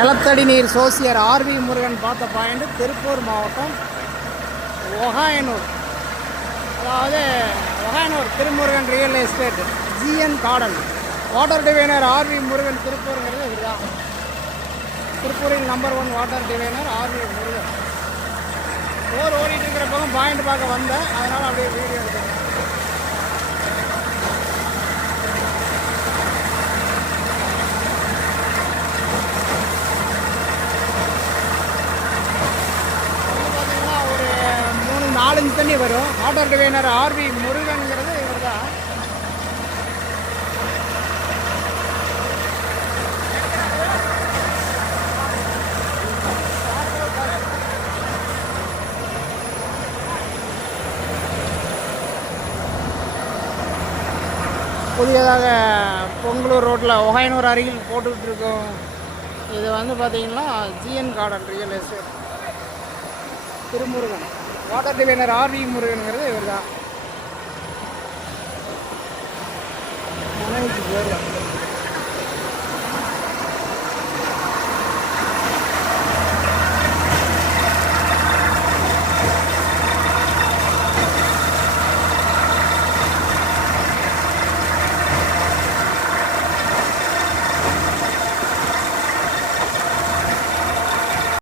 நிலத்தடி நீர் சோசியர் ஆர்வி முருகன் பார்த்த பாயிண்ட் திருப்பூர் மாவட்டம் ஒகாயனூர், அதாவது Okayanur Thirumurugan real estate GN garden. Water diviner RV Murugan திருப்பூருங்கிறது இதுதான். திருப்பூரில் number 1 water diviner RV Murugan. Bore ஓடிட்டு இருக்கிற பக்கம் பாயிண்ட் பார்க்க வந்தேன், அதனால் அப்படியே வீடியோ எடுத்தேன். பார்த்தீங்கன்னா ஒரு 3-4 தண்ணி வரும். வாட்டர் டிவைனர் ஆர்வி முருகன்கிறது இவர் தான். புதியதாக பொங்கலூர் ரோட்டில் ஒகாயனூர் அருகில் போட்டுக்கிட்டு இருக்கோம். இது வந்து பார்த்திங்கன்னா GN garden real estate Thirumurugan. Water diviner RV முருகனுங்கிறது இவர் தான்.